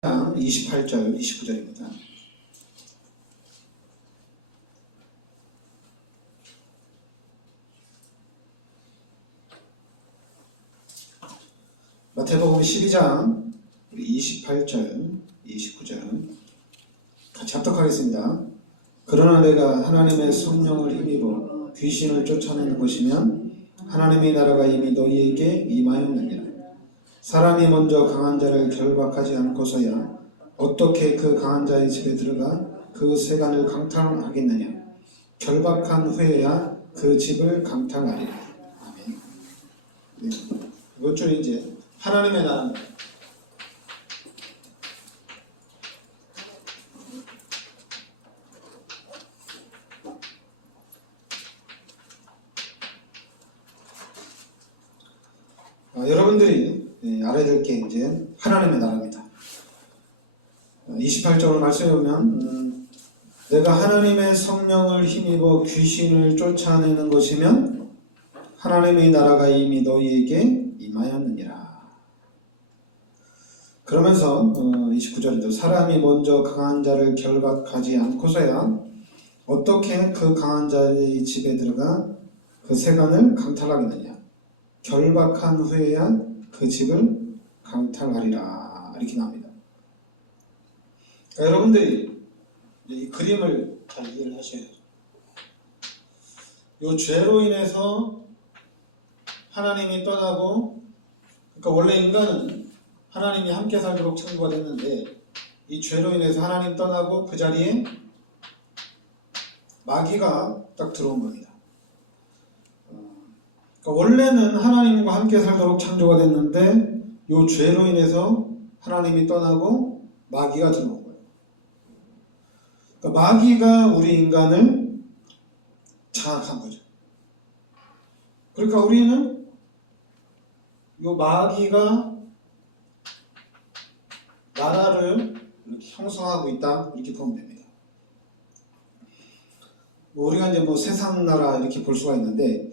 28절, 29절입니다. 마태복음 12장 28절, 29절 같이 합독하겠습니다. 그러나 내가 하나님의 성령을 힘입어 귀신을 쫓아내는 것이면 하나님의 나라가 이미 너희에게 임하였느니라. 사람이 먼저 강한 자를 결박하지 않고서야 어떻게 그 강한 자의 집에 들어가 그 세간을 강탈하겠느냐. 결박한 후에야 그 집을 강탈하리라. 아멘. 네. 이번 주는 이제 하나님의 나라입니다. 여러분들이 알아야 될 게 이제 하나님의 나라입니다. 28절을 말씀해 보면 내가 하나님의 성령을 힘입어 귀신을 쫓아내는 것이면 하나님의 나라가 이미 너희에게 임하였느니라. 그러면서 29절에도 사람이 먼저 강한 자를 결박하지 않고서야 어떻게 그 강한 자의 집에 들어가 그 세간을 강탈하겠느냐. 결박한 후에야 그 집을 강탈하리라. 이렇게 나옵니다. 그러니까 여러분들이 이 그림을 잘 이해를 하셔야 돼요. 이 죄로 인해서 하나님이 떠나고, 그러니까 원래 인간은 하나님이 함께 살도록 창조가 됐는데 이 죄로 인해서 하나님 떠나고 그 자리에 마귀가 딱 들어온 겁니다. 그러니까 원래는 하나님과 함께 살도록 창조가 됐는데 이 죄로 인해서 하나님이 떠나고 마귀가 들어온 거예요. 그러니까 마귀가 우리 인간을 장악한 거죠. 그러니까 우리는 이 마귀가 나라를 이렇게 형성하고 있다, 이렇게 보면 됩니다. 우리가 이제 세상 나라 이렇게 볼 수가 있는데,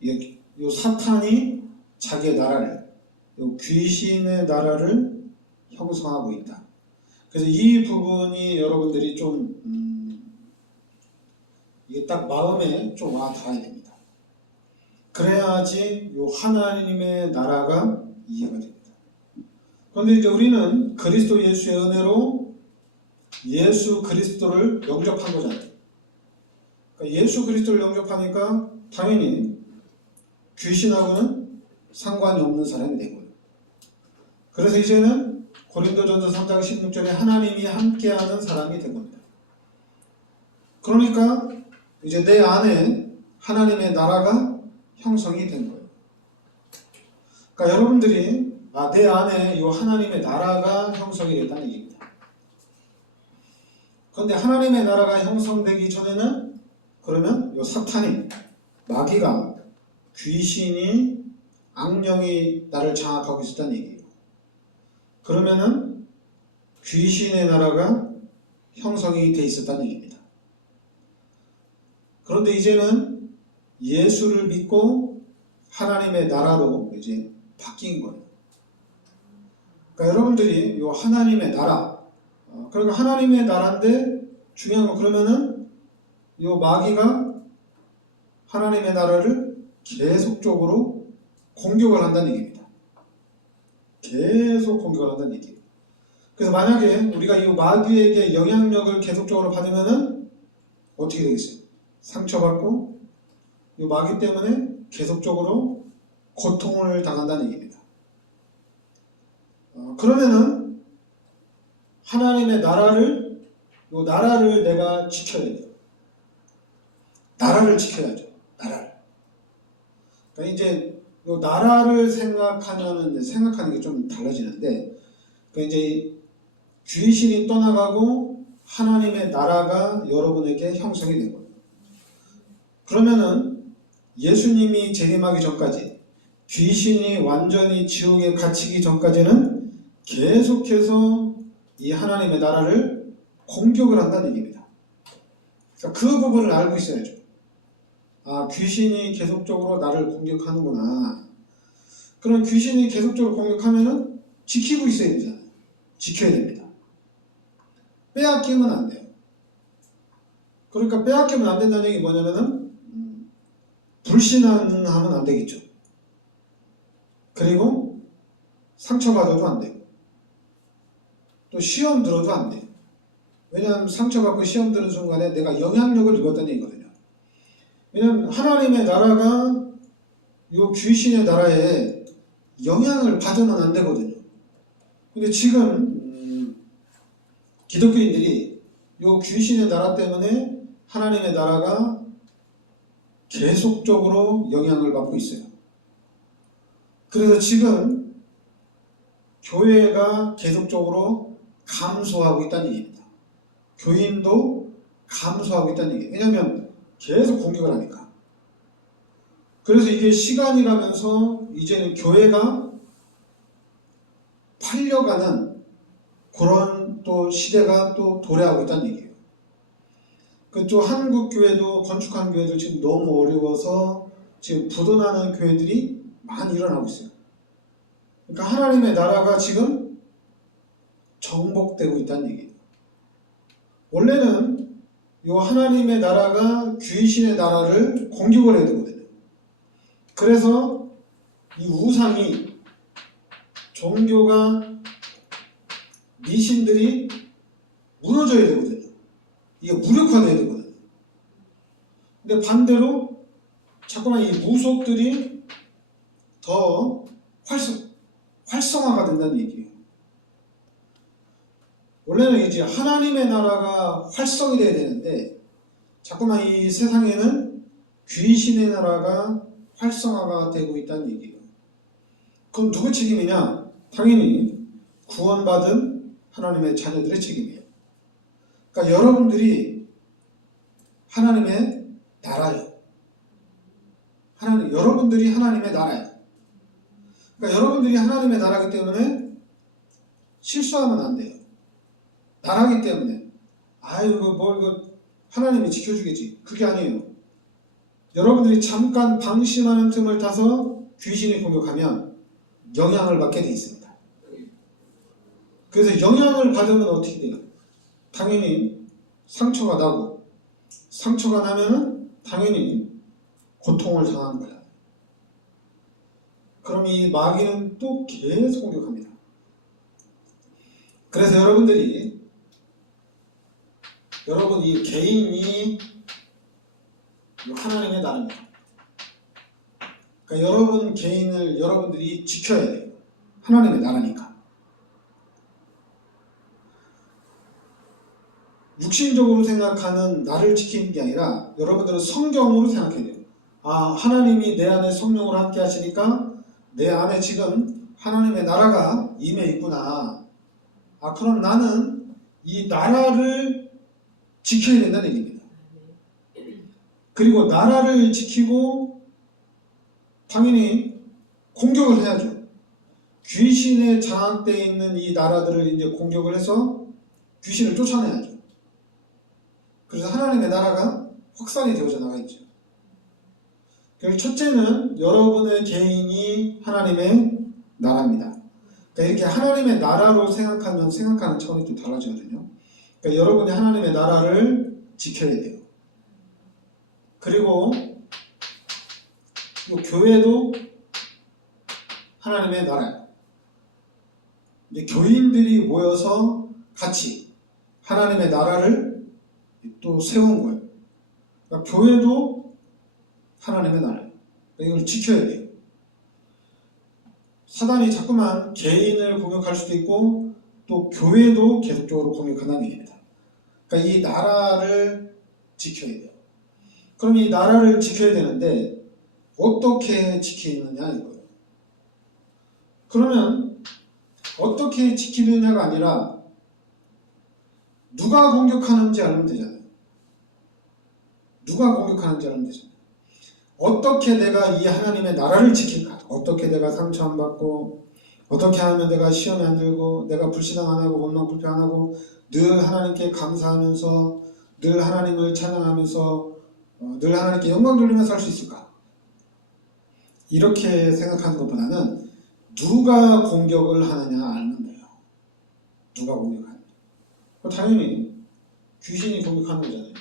이 사탄이 자기의 나라를, 귀신의 나라를 형성하고 있다. 그래서 이 부분이 여러분들이 좀 이게 딱 마음에 좀 와 닿아야 됩니다. 그래야지 이 하나님의 나라가 이해가 됩니다. 그런데 이제 우리는 그리스도 예수의 은혜로 예수 그리스도를 영접한 거잖아요. 그러니까 예수 그리스도를 영접하니까 당연히 귀신하고는 상관이 없는 사람이 되고요. 그래서 이제는 고린도전서 3장 16절에 하나님이 함께하는 사람이 된 겁니다. 그러니까 이제 내 안에 하나님의 나라가 형성이 된 거예요. 그러니까 여러분들이 내 안에 이 하나님의 나라가 형성이 됐다는 얘기입니다. 그런데 하나님의 나라가 형성되기 전에는 그러면 이 사탄이, 마귀가, 귀신이, 악령이 나를 장악하고 있었다는 얘기예요. 그러면은 귀신의 나라가 형성이 돼 있었다는 얘기입니다. 그런데 이제는 예수를 믿고 하나님의 나라로 이제 바뀐 거예요. 그러니까 여러분들이 이 하나님의 나라, 그러니까 하나님의 나라인데 중요한 건 그러면은 이 마귀가 하나님의 나라를 계속적으로 공격을 한다는 얘기입니다. 계속 공격을 한다는 얘기예요. 그래서 만약에 우리가 이 마귀에게 영향력을 계속적으로 받으면은 어떻게 되겠어요? 상처받고 이 마귀 때문에 계속적으로 고통을 당한다는 얘기입니다. 그러면은 하나님의 나라를, 이 나라를 내가 지켜야 돼요. 나라를 지켜야죠. 나라를. 그러니까 이제 이 나라를 생각하는 게 좀 달라지는데, 그러니까 이제 귀신이 떠나가고 하나님의 나라가 여러분에게 형성이 된 거예요. 그러면은 예수님이 재림하기 전까지, 귀신이 완전히 지옥에 갇히기 전까지는 계속해서 이 하나님의 나라를 공격을 한다는 얘기입니다. 그러니까 그 부분을 알고 있어야죠. 귀신이 계속적으로 나를 공격하는구나. 그럼 귀신이 계속적으로 공격하면은 지키고 있어야 되잖아요. 지켜야 됩니다. 빼앗기면 안 돼요. 그러니까 빼앗기면 안 된다는 얘기 뭐냐면은 불신앙하면 안 되겠죠. 그리고 상처받아도 안 되고 또 시험 들어도 안 돼요. 왜냐하면 상처받고 시험 드는 순간에 내가 영향력을 입었다는 얘기거든요. 왜냐하면 하나님의 나라가 이 귀신의 나라에 영향을 받으면 안 되거든요. 근데 지금 기독교인들이 이 귀신의 나라 때문에 하나님의 나라가 계속적으로 영향을 받고 있어요. 그래서 지금 교회가 계속적으로 감소하고 있다는 얘기입니다. 교인도 감소하고 있다는 얘기예요. 왜냐하면 계속 공격을 하니까. 그래서 이게 시간이 가면서 이제는 교회가 팔려가는 그런 또 시대가 또 도래하고 있다는 얘기예요. 그또 한국 교회도 건축한 교회도 지금 너무 어려워서 지금 부도나는 교회들이 많이 일어나고 있어요. 그러니까 하나님의 나라가 지금 정복되고 있다는 얘기예요. 원래는 이 하나님의 나라가 귀신의 나라를 공격을 해야 되거든요. 그래서 이 우상이 종교가 미신들이 무너져야 되거든요. 이게 무력화돼야 되거든요. 근데 반대로 자꾸만 이 무속들이 더 활성화가 된다는 얘기예요. 원래는 이제 하나님의 나라가 활성이 돼야 되는데 자꾸만 이 세상에는 귀신의 나라가 활성화가 되고 있다는 얘기예요. 그럼 누구 책임이냐? 당연히 구원받은 하나님의 자녀들의 책임이에요. 그러니까 여러분들이 하나님의 나라예요. 여러분들이 하나님의 나라예요. 그러니까 여러분들이 하나님의 나라이기 때문에 실수하면 안 돼요. 나라기 때문에 이거 하나님이 지켜주겠지. 그게 아니에요. 여러분들이 잠깐 방심하는 틈을 타서 귀신이 공격하면 영향을 받게 돼 있습니다. 그래서 영향을 받으면 어떻게 돼요? 당연히 상처가 나고 상처가 나면은 당연히 고통을 당하는 거야. 그럼 이 마귀는 또 계속 공격합니다. 그래서 여러분 이 개인이 하나님의 나라입니다. 그러니까 여러분 개인을 여러분들이 지켜야 돼요. 하나님의 나라니까. 육신적으로 생각하는 나를 지키는 게 아니라 여러분들은 성경으로 생각해야 돼요. 하나님이 내 안에 성령으로 함께 하시니까 내 안에 지금 하나님의 나라가 임해 있구나. 그럼 나는 이 나라를 지켜야 된다는 얘기입니다. 그리고 나라를 지키고 당연히 공격을 해야죠. 귀신에 장악되어 있는 이 나라들을 이제 공격을 해서 귀신을 쫓아내야죠. 그래서 하나님의 나라가 확산이 되어져 나가 있죠. 그래서 첫째는 여러분의 개인이 하나님의 나라입니다. 그러니까 이렇게 하나님의 나라로 생각하면 생각하는 차원이 좀 달라지거든요. 그러니까 여러분이 하나님의 나라를 지켜야 돼요. 그리고 교회도 하나님의 나라예요. 이제 교인들이 모여서 같이 하나님의 나라를 또 세운 거예요. 그러니까 교회도 하나님의 나라예요. 그러니까 이걸 지켜야 돼요. 사단이 자꾸만 개인을 공격할 수도 있고 또 교회도 계속적으로 공격한다는 얘기입니다. 그러니까 이 나라를 지켜야 돼요. 그럼 이 나라를 지켜야 되는데 어떻게 지키느냐 이거예요. 그러면 어떻게 지키느냐가 아니라 누가 공격하는지 알면 되잖아요. 누가 공격하는지 알면 되잖아요. 어떻게 내가 이 하나님의 나라를 지킬까? 어떻게 내가 상처 안 받고 어떻게 하면 내가 시험에 안 들고 내가 불신앙 안 하고 원망 불평 안 하고 늘 하나님께 감사하면서 늘 하나님을 찬양하면서 늘 하나님께 영광 돌리면서 할 수 있을까? 이렇게 생각하는 것보다는 누가 공격을 하느냐 알면 돼요. 누가 공격하냐? 당연히 귀신이 공격하는 거잖아요.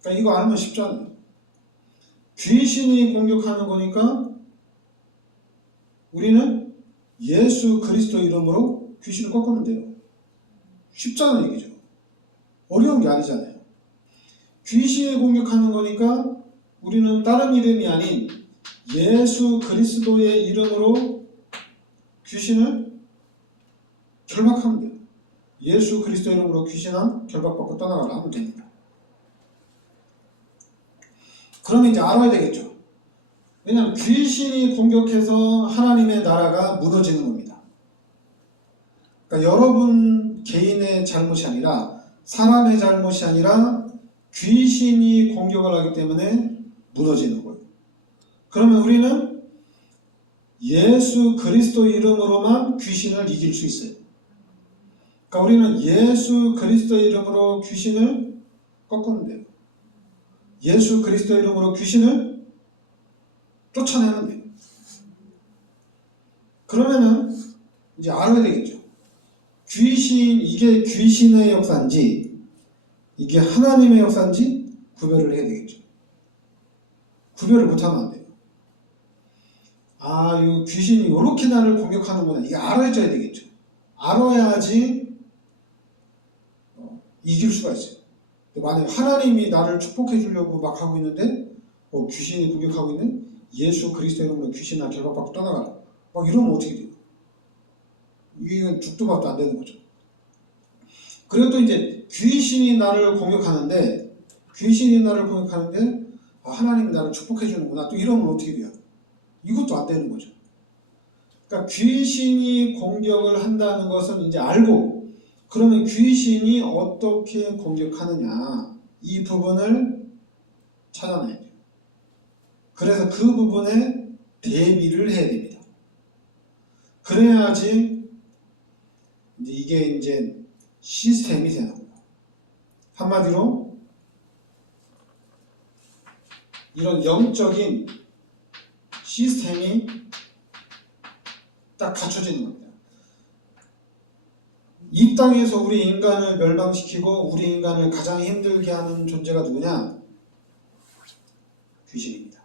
그러니까 이거 알면 쉽잖아요. 귀신이 공격하는 거니까 우리는 예수 그리스도 이름으로 귀신을 꺾으면 돼요. 쉽잖아요, 얘기죠. 어려운 게 아니잖아요. 귀신이 공격하는 거니까 우리는 다른 이름이 아닌 예수 그리스도의 이름으로 귀신을 결박하면 돼요. 예수 그리스도 이름으로 귀신아 결박받고 떠나가라 하면 됩니다. 그러면 이제 알아야 되겠죠. 왜냐하면 귀신이 공격해서 하나님의 나라가 무너지는 겁니다. 그러니까 여러분 개인의 잘못이 아니라 사람의 잘못이 아니라 귀신이 공격을 하기 때문에 무너지는 거예요. 그러면 우리는 예수 그리스도 이름으로만 귀신을 이길 수 있어요. 그러니까 우리는 예수 그리스도 이름으로 귀신을 꺾으면 돼요. 예수 그리스도 이름으로 귀신을 쫓아내면 돼요. 그러면은 이제 알아야 되겠죠. 이게 귀신의 역사인지 이게 하나님의 역사인지 구별을 해야 되겠죠. 구별을 못하면 안 돼요. 이 귀신이 이렇게 나를 공격하는구나. 이게 알아줘야 되겠죠. 알아야지 이길 수가 있어요. 만약 하나님이 나를 축복해 주려고 막 하고 있는데 귀신이 공격하고 있는 예수 그리스도 이름으로 귀신아 결박받고 떠나가라. 막 이러면 어떻게 돼요? 이건 죽도 밥도 안 되는 거죠. 그리고 또 이제 귀신이 나를 공격하는데 하나님이 나를 축복해 주는구나. 또 이러면 어떻게 돼요? 이것도 안 되는 거죠. 그러니까 귀신이 공격을 한다는 것은 이제 알고 그러면 귀신이 어떻게 공격하느냐 이 부분을 찾아내야 돼요. 그래서 그 부분에 대비를 해야 됩니다. 그래야지 이게 이제 시스템이 되는 거예요. 한마디로 이런 영적인 시스템이 딱 갖춰지는 겁니다. 이 땅에서 우리 인간을 멸망시키고 우리 인간을 가장 힘들게 하는 존재가 누구냐? 귀신입니다.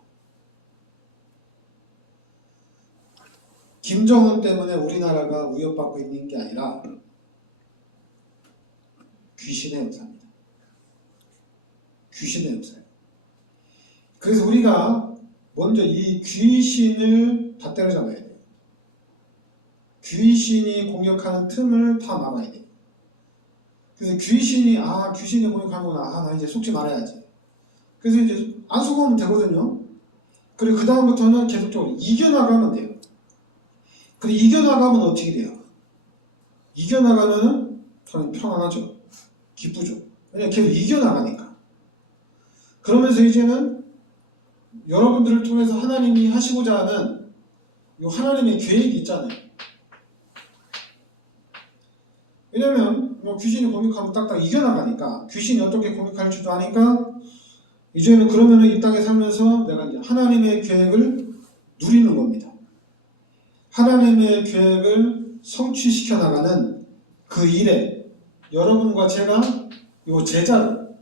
김정은 때문에 우리나라가 위협받고 있는 게 아니라 귀신의 역사입니다. 귀신의 역사예요. 그래서 우리가 먼저 이 귀신을 다 때려잡아야 돼요. 귀신이 공격하는 틈을 다 막아야 돼요. 그래서 귀신이 공격하는구나. 나 이제 속지 말아야지. 그래서 이제 안 속으면 되거든요. 그리고 그 다음부터는 계속적으로 이겨나가면 돼요. 근데 이겨나가면 어떻게 돼요? 이겨나가면은 저는 편안하죠. 기쁘죠. 왜냐면 계속 이겨나가니까. 그러면서 이제는 여러분들을 통해서 하나님이 하시고자 하는 이 하나님의 계획이 있잖아요. 왜냐면 귀신이 공격하면 딱딱 이겨나가니까 귀신이 어떻게 공격할지도 아니까 이제는 그러면은 이 땅에 살면서 내가 이제 하나님의 계획을 누리는 겁니다. 하나님의 계획을 성취시켜 나가는 그 일에 여러분과 제가 이 제자로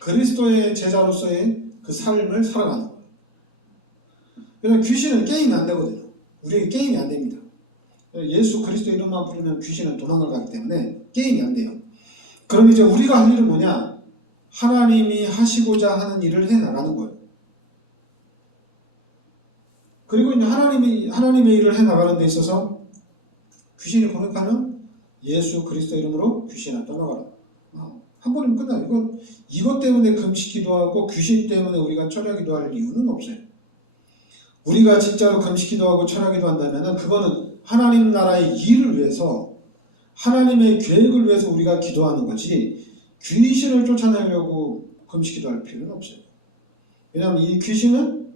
그리스도의 제자로서의 그 삶을 살아가는 거예요. 왜냐면 귀신은 게임이 안 되거든요. 우리에게 게임이 안 됩니다. 예수 그리스도 이름만 부르면 귀신은 도망을 가기 때문에 게임이 안 돼요. 그럼 이제 우리가 할 일은 뭐냐? 하나님이 하시고자 하는 일을 해 나가는 거예요. 그리고 이제 하나님의 일을 해 나가는 데 있어서 귀신이 공격하면 예수 그리스도 이름으로 귀신아 떠나가라. 한 번이면 끝나요. 이것 때문에 금식기도 하고 귀신 때문에 우리가 철야기도 할 이유는 없어요. 우리가 진짜로 금식기도 하고 철야기도 한다면 그거는 하나님 나라의 일을 위해서 하나님의 계획을 위해서 우리가 기도하는 거지 귀신을 쫓아내려고 금식기도 할 필요는 없어요. 왜냐하면 이 귀신은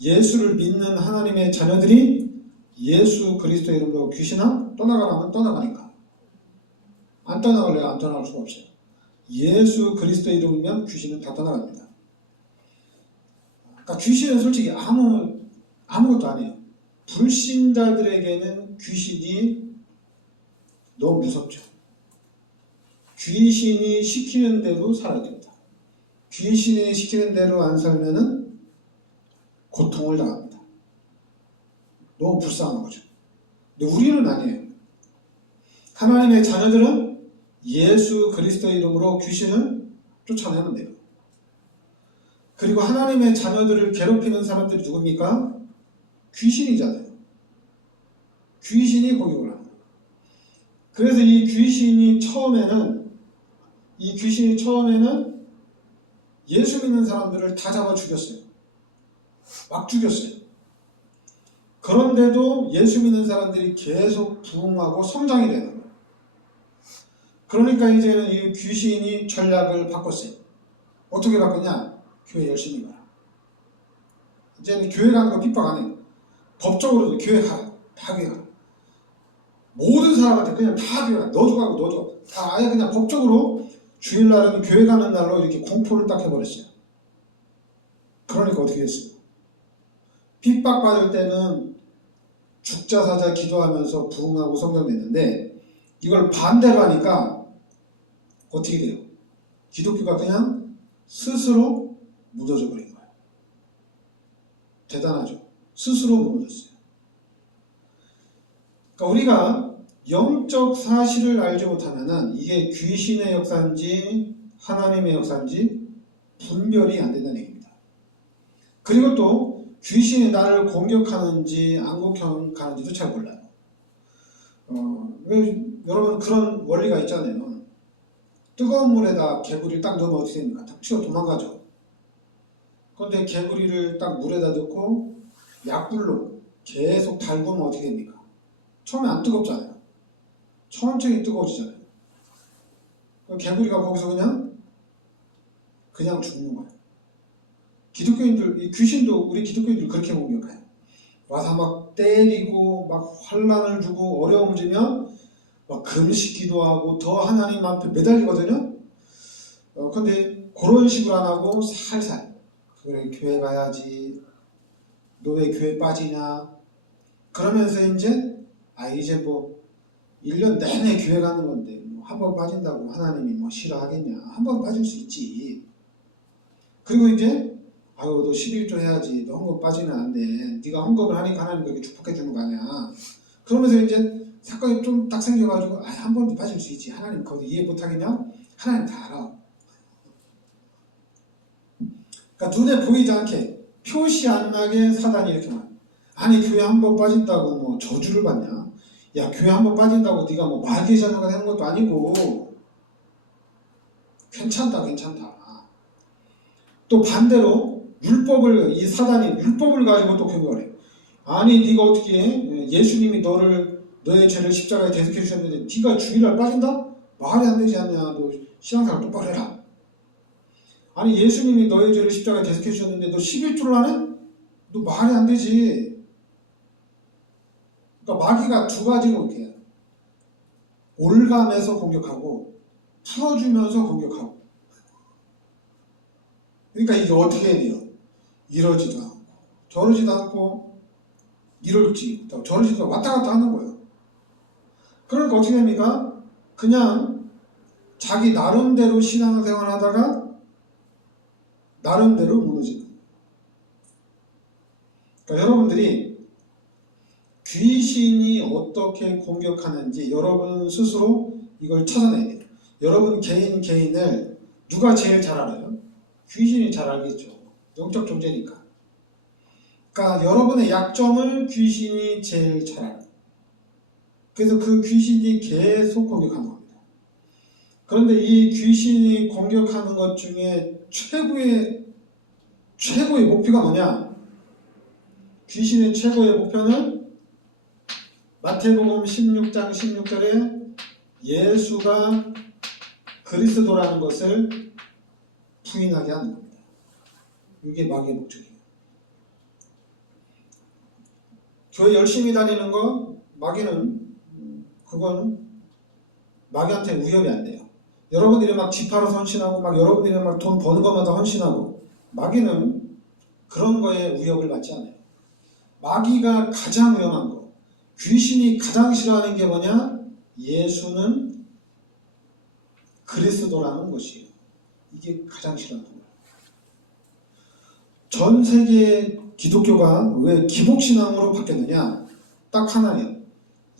예수를 믿는 하나님의 자녀들이 예수 그리스도 이름으로 귀신아 떠나가라면 떠나가니까. 안 떠나갈래요? 안 떠나갈 수가 없어요. 예수 그리스도 이름이면 귀신은 다 떠나갑니다. 그러니까 귀신은 솔직히 아무것도 안 해요. 불신자들에게는 귀신이 너무 무섭죠. 귀신이 시키는 대로 살아야 됩니다. 귀신이 시키는 대로 안 살면은 고통을 당합니다. 너무 불쌍한 거죠. 근데 우리는 아니에요. 하나님의 자녀들은 예수 그리스도의 이름으로 귀신을 쫓아내면 돼요. 그리고 하나님의 자녀들을 괴롭히는 사람들이 누굽니까? 귀신이잖아요. 귀신이 공격을 합니다. 그래서 이 귀신이 처음에는 예수 믿는 사람들을 다 잡아 죽였어요. 막 죽였어요. 그런데도 예수 믿는 사람들이 계속 부흥하고 성장이 되는 거예요. 그러니까 이제는 이 귀신이 전략을 바꿨어요. 어떻게 바꿨냐? 교회 열심히 가라. 이제는 교회 가는 거 핍박 안 해요. 법적으로도 교회 가라. 다 교회 가라. 모든 사람한테 그냥 다 교회 가라. 너도 가고 너도 가고. 다 아예 그냥 법적으로 주일날은 교회 가는 날로 이렇게 공포를 딱 해버렸어요. 그러니까 어떻게 했어요? 핍박받을 때는 죽자사자 기도하면서 부흥하고 성장됐는데 이걸 반대로 하니까 어떻게 돼요? 기독교가 그냥 스스로 무너져 버린 거예요. 대단하죠? 스스로 무너졌어요. 그러니까 우리가 영적 사실을 알지 못하면은 이게 귀신의 역사인지 하나님의 역사인지 분별이 안 된다는 얘기입니다. 그리고 또 귀신이 나를 공격하는지 안 공격하는지도 잘 몰라요. 여러분 그런 원리가 있잖아요. 뜨거운 물에다 개구리를 딱 넣으면 어떻게 됩니까? 딱 튀어 도망가죠. 그런데 개구리를 딱 물에다 넣고 약불로 계속 달구면 어떻게 됩니까? 처음에 안 뜨겁잖아요. 천천히 뜨거워지잖아요. 개구리가 거기서 그냥 죽는 거예요. 기독교인들, 이 귀신도 우리 기독교인들 그렇게 공격해요. 와서 막 때리고 막 환난을 주고 어려움을 주면 막 금식기도 하고 더 하나님 앞에 매달리거든요. 근데 그런 식으로 안 하고 살살 그래 교회 가야지. 너 왜 교회 빠지냐? 그러면서 이제 뭐 1년 내내 교회 가는 건데 뭐 한 번 빠진다고 하나님이 뭐 싫어하겠냐? 한 번 빠질 수 있지. 그리고 아유 너 11조 해야지. 너 헌금 빠지면 안 돼. 네가 헌금을 하니까 하나님 그렇게 축복해 주는 거 아니야. 그러면서 사건이 좀 딱 생겨가지고 한 번도 빠질 수 있지. 하나님 그거 이해 못하겠냐? 하나님 다 알아. 그러니까 눈에 보이지 않게 표시 안 나게 사단이 이렇게 말. 아니 교회 한 번 빠진다고 뭐 저주를 받냐? 야 교회 한 번 빠진다고 네가 뭐 마귀의 자녀가 되는 것도 아니고 괜찮다. 또 반대로 이 사단이 율법을 가지고 또 공격을 해. 아니 네가 어떻게 해? 예수님이 너의 죄를 십자가에 대속해 주셨는데 네가 주일날 빠진다? 말이 안 되지 않냐? 너 신앙생활 똑바로 해라. 아니 예수님이 너의 죄를 십자가에 대속해 주셨는데 너 11조를 안 해? 너 말이 안 되지. 그러니까 마귀가 두 가지로 이렇게 해요. 올감해서 공격하고 풀어주면서 공격하고. 그러니까 이게 어떻게 해야 돼요? 이러지도 않고 저러지도 않고 이럴지 저러지도 왔다 갔다 하는 거예요. 그러니까 어떻게 됩니까? 그냥 자기 나름대로 신앙생활 하다가 나름대로 무너지는 거예요. 그러니까 여러분들이 귀신이 어떻게 공격하는지 여러분 스스로 이걸 찾아내야 돼요. 여러분 개인을 누가 제일 잘 알아요? 귀신이 잘 알겠죠. 영적 존재니까. 그러니까 여러분의 약점을 귀신이 제일 잘 알아요. 그래서 그 귀신이 계속 공격하는 겁니다. 그런데 이 귀신이 공격하는 것 중에 최고의 목표가 뭐냐? 귀신의 최고의 목표는 마태복음 16장 16절에 예수가 그리스도라는 것을 부인하게 하는 겁니다. 이게 마귀의 목적이에요. 교회 열심히 다니는 거 그건 마귀한테 위협이 안 돼요. 여러분들이 막 집하러 헌신하고 막 여러분들이 막 돈 버는 것마다 헌신하고 마귀는 그런 거에 위협을 받지 않아요. 마귀가 가장 위험한 거, 귀신이 가장 싫어하는 게 뭐냐? 예수는 그리스도라는 것이에요. 이게 가장 싫어하는 거예요. 전 세계 기독교가 왜 기복신앙으로 바뀌었느냐? 딱 하나예요.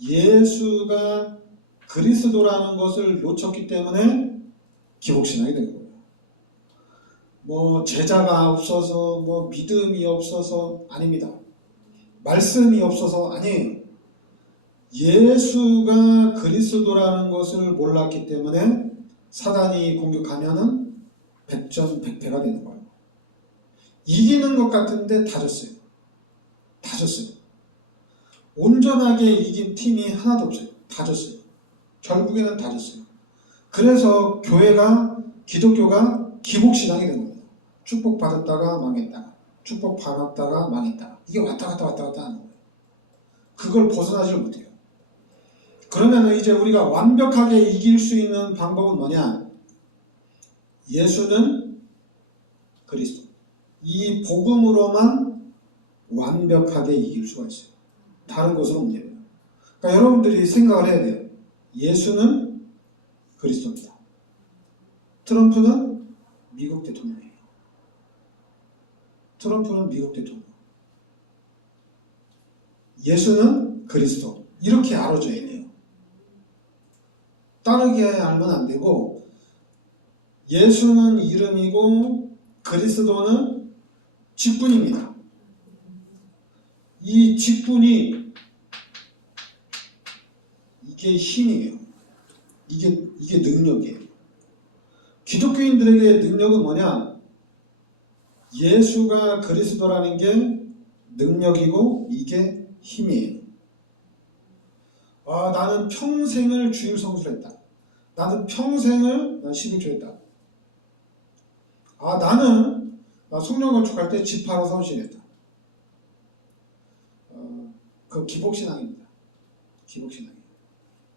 예수가 그리스도라는 것을 놓쳤기 때문에 기복신앙이 된 거예요. 뭐 제자가 없어서, 뭐 믿음이 없어서 아닙니다. 말씀이 없어서 아니에요. 예수가 그리스도라는 것을 몰랐기 때문에 사단이 공격하면은 백전백패가 되는 거예요. 이기는 것 같은데 다 졌어요. 다 졌어요. 온전하게 이긴 팀이 하나도 없어요. 다 졌어요. 결국에는 다 졌어요. 그래서 교회가, 기독교가 기복신앙이 된 겁니다. 축복받았다가 망했다가, 축복받았다가 망했다가, 이게 왔다 갔다 하는 거예요. 그걸 벗어나질 못해요. 그러면 이제 우리가 완벽하게 이길 수 있는 방법은 뭐냐? 예수는 그리스도. 이 복음으로만 완벽하게 이길 수가 있어요. 다른 것은 없네요. 그러니까 여러분들이 생각을 해야 돼요. 예수는 그리스도입니다. 트럼프는 미국 대통령이에요. 트럼프는 미국 대통령. 예수는 그리스도. 이렇게 알아줘야 돼요. 다르게 알면 안 되고, 예수는 이름이고 그리스도는 직분입니다. 이 직분이 이게 힘이에요. 이게 능력이에요. 기독교인들에게 능력은 뭐냐? 예수가 그리스도라는 게 능력이고 이게 힘이에요. 아, 나는 평생을 주일 성수를 했다. 나는 평생을 11조 했다. 아, 나는 성령 건축할 때 집하러 성실했다. 그 기복신앙입니다. 기복신앙이에요.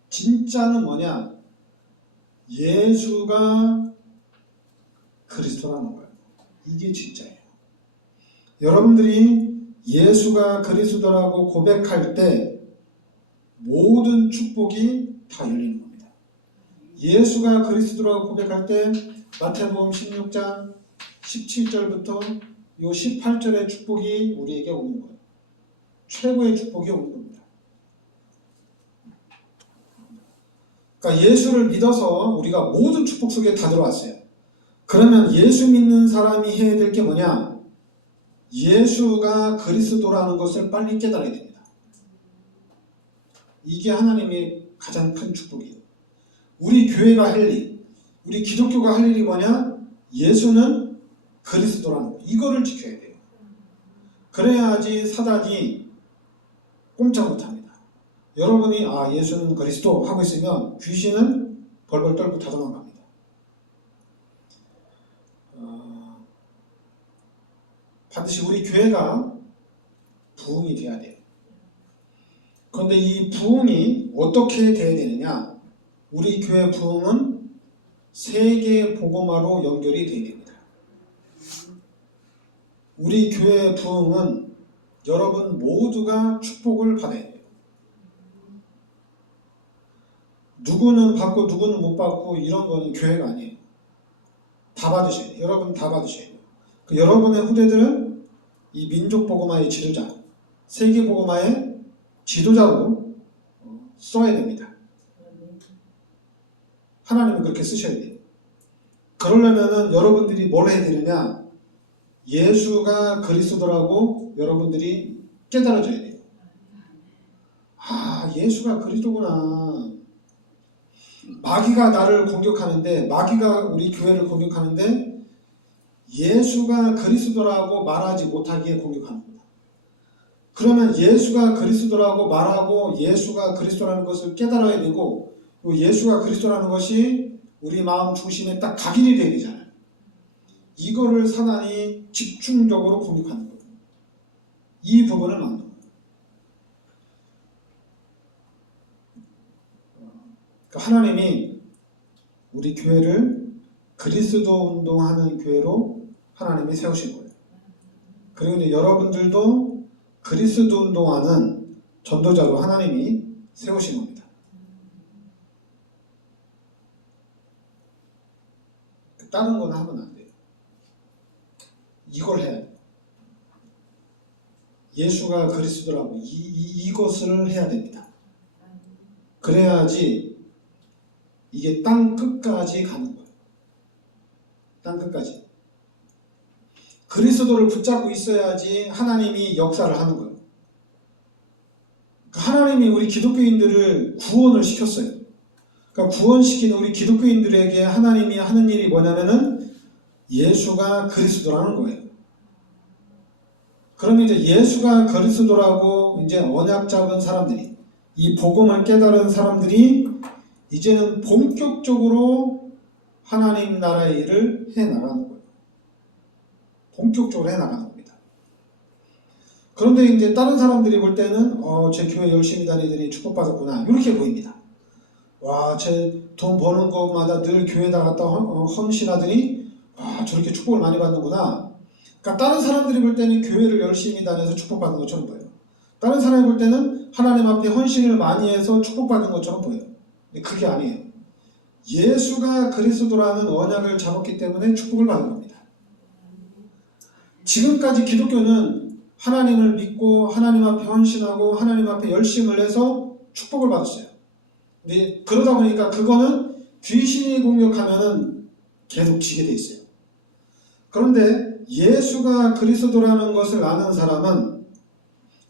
진짜는 뭐냐? 예수가 그리스도라는 거예요. 이게 진짜예요. 여러분들이 예수가 그리스도라고 고백할 때 모든 축복이 다 열리는 겁니다. 예수가 그리스도라고 고백할 때 마태복음 16장 17절부터 요 18절의 축복이 우리에게 오는 거예요. 최고의 축복이 오는 겁니다. 그러니까 예수를 믿어서 우리가 모든 축복 속에 다 들어왔어요. 그러면 예수 믿는 사람이 해야 될 게 뭐냐? 예수가 그리스도라는 것을 빨리 깨달아야 됩니다. 이게 하나님의 가장 큰 축복이에요. 우리 교회가 할 일, 우리 기독교가 할 일이 뭐냐? 예수는 그리스도라는 거. 이거를 지켜야 돼요. 그래야지 사단이 꼼짝 못합니다. 여러분이 예수는 그리스도 하고 있으면 귀신은 벌벌 떨고 다 도망갑니다. 반드시 우리 교회가 부흥이 돼야 돼요. 그런데 이 부흥이 어떻게 돼야 되느냐? 우리 교회 부흥은 세계 복음화로 연결이 돼야 됩니다. 우리 교회 부흥은 여러분 모두가 축복을 받아야 돼요. 누구는 받고 누구는 못 받고 이런 거는 교회가 아니에요. 다 받으셔야 돼요. 여러분 다 받으셔야 돼요. 여러분의 후대들은 이 민족 복음화의 지도자, 세계 복음화의 지도자로 써야 됩니다. 하나님은 그렇게 쓰셔야 돼요. 그러려면은 여러분들이 뭘 해야 되느냐? 예수가 그리스도라고 여러분들이 깨달아져야 돼요. 예수가 그리스도구나. 마귀가 나를 공격하는데, 마귀가 우리 교회를 공격하는데 예수가 그리스도라고 말하지 못하기에 공격하는 겁니다. 그러면 예수가 그리스도라고 말하고 예수가 그리스도라는 것을 깨달아야 되고, 예수가 그리스도라는 것이 우리 마음 중심에 딱 각인이 되야 되잖아요. 이거를 사단이 집중적으로 공격하는 거예요. 이 부분을 막는 거예요. 그러니까 하나님이 우리 교회를 그리스도 운동하는 교회로 하나님이 세우신 거예요. 그리고 이제 여러분들도 그리스도 동안은 전도자로 하나님이 세우신 겁니다. 다른 건 하면 안 돼요. 이걸 해야 돼요. 예수가 그리스도라고 이것을 해야 됩니다. 그래야지 이게 땅 끝까지 가는 거예요. 땅 끝까지. 그리스도를 붙잡고 있어야지 하나님이 역사를 하는 거예요. 하나님이 우리 기독교인들을 구원을 시켰어요. 그러니까 구원시킨 우리 기독교인들에게 하나님이 하는 일이 뭐냐면은 예수가 그리스도라는 거예요. 그러면 이제 예수가 그리스도라고 이제 언약 잡은 사람들이, 이 복음을 깨달은 사람들이 이제는 본격적으로 하나님 나라의 일을 해 나가는 거예요. 본격적으로 해 나가는 겁니다. 그런데 이제 다른 사람들이 볼 때는 제 교회 열심히 다니더니 축복받았구나 이렇게 보입니다. 와, 쟤 돈 버는 것마다 늘 교회에다 갔다 헌신하더니 와, 저렇게 축복을 많이 받는구나. 그러니까 다른 사람들이 볼 때는 교회를 열심히 다녀서 축복받는 것처럼 보여요. 다른 사람이 볼 때는 하나님 앞에 헌신을 많이 해서 축복받는 것처럼 보여요. 근데 그게 아니에요. 예수가 그리스도라는 언약을 잡았기 때문에 축복을 받는 겁니다. 지금까지 기독교는 하나님을 믿고 하나님 앞에 헌신하고 하나님 앞에 열심을 해서 축복을 받았어요. 근데 그러다 보니까 그거는 귀신이 공격하면은 계속 지게 돼 있어요. 그런데 예수가 그리스도라는 것을 아는 사람은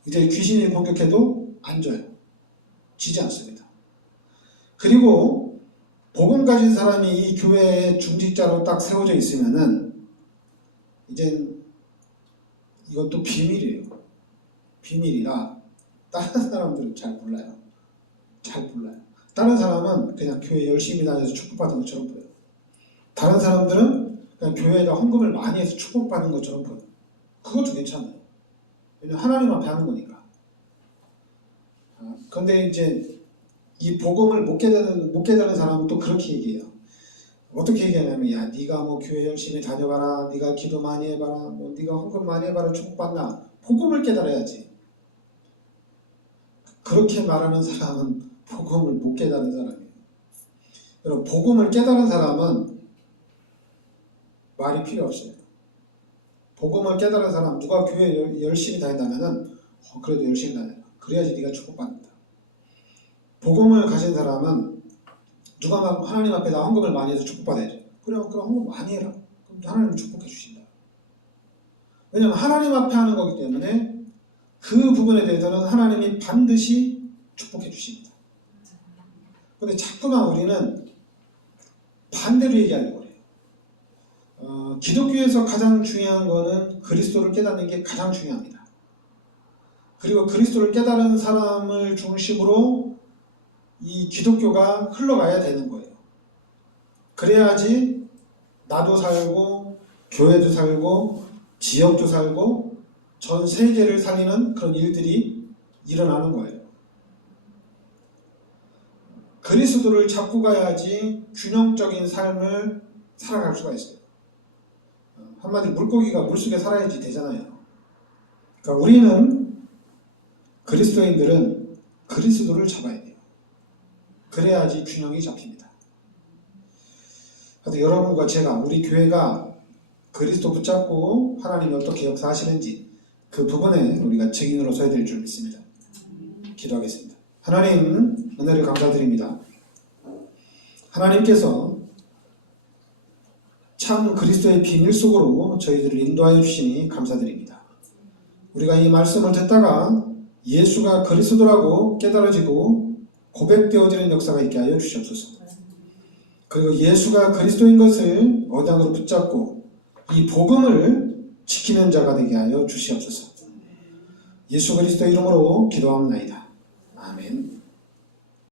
이제 귀신이 공격해도 안 져요. 지지 않습니다. 그리고 복음 가진 사람이 이 교회의 중직자로 딱 세워져 있으면은 이제 이것도 비밀이에요. 비밀이라 다른 사람들은 잘 몰라요. 잘 몰라요. 다른 사람은 그냥 교회 열심히 다녀서 축복받은 것처럼 보여요. 다른 사람들은 그냥 교회에다 헌금을 많이 해서 축복받은 것처럼 보여요. 그것도 괜찮아요. 왜냐면 하나님 앞에 하는 거니까. 그런데 이제 이 복음을 못 깨달은 사람은 또 그렇게 얘기해요. 어떻게 얘기하냐면, 야, 네가 뭐 교회 열심히 다녀봐라, 네가 기도 많이 해봐라, 뭐 네가 헌금 많이 해봐라, 축복받나. 복음을 깨달아야지. 그렇게 말하는 사람은 복음을 못 깨달은 사람이에요. 여러분, 복음을 깨달은 사람은 말이 필요 없어요. 복음을 깨달은 사람, 누가 교회 열심히 다닌다면은 그래도 열심히 다녀라. 그래야지 네가 축복받는다. 복음을 가진 사람은 누가 막 하나님 앞에 나 헌금을 많이 해서 축복받아야지. 그래, 그럼 헌금 많이 해라. 그럼 하나님이 축복해 주신다. 왜냐하면 하나님 앞에 하는 거기 때문에 그 부분에 대해서는 하나님이 반드시 축복해 주십니다. 그런데 자꾸만 우리는 반대로 얘기하려고 그래요. 기독교에서 가장 중요한 거는 그리스도를 깨닫는 게 가장 중요합니다. 그리고 그리스도를 깨달은 사람을 중심으로 이 기독교가 흘러가야 되는 거예요. 그래야지 나도 살고 교회도 살고 지역도 살고 전 세계를 살리는 그런 일들이 일어나는 거예요. 그리스도를 잡고 가야지 균형적인 삶을 살아갈 수가 있어요. 한마디로 물고기가 물속에 살아야지 되잖아요. 그러니까 우리는 그리스도인들은 그리스도를 잡아야 돼요. 그래야지 균형이 잡힙니다. 그래서 여러분과 제가, 우리 교회가 그리스도 붙잡고 하나님이 어떻게 역사하시는지 그 부분에 우리가 증인으로 서야 될 줄 믿습니다. 기도하겠습니다. 하나님, 은혜를 감사드립니다. 하나님께서 참 그리스도의 비밀 속으로 저희들을 인도하여 주시니 감사드립니다. 우리가 이 말씀을 듣다가 예수가 그리스도라고 깨달아지고 고백되어지는 역사가 있게 하여 주시옵소서. 그리고 예수가 그리스도인 것을 언약으로 붙잡고 이 복음을 지키는 자가 되게 하여 주시옵소서. 예수 그리스도 이름으로 기도합니다. 아멘.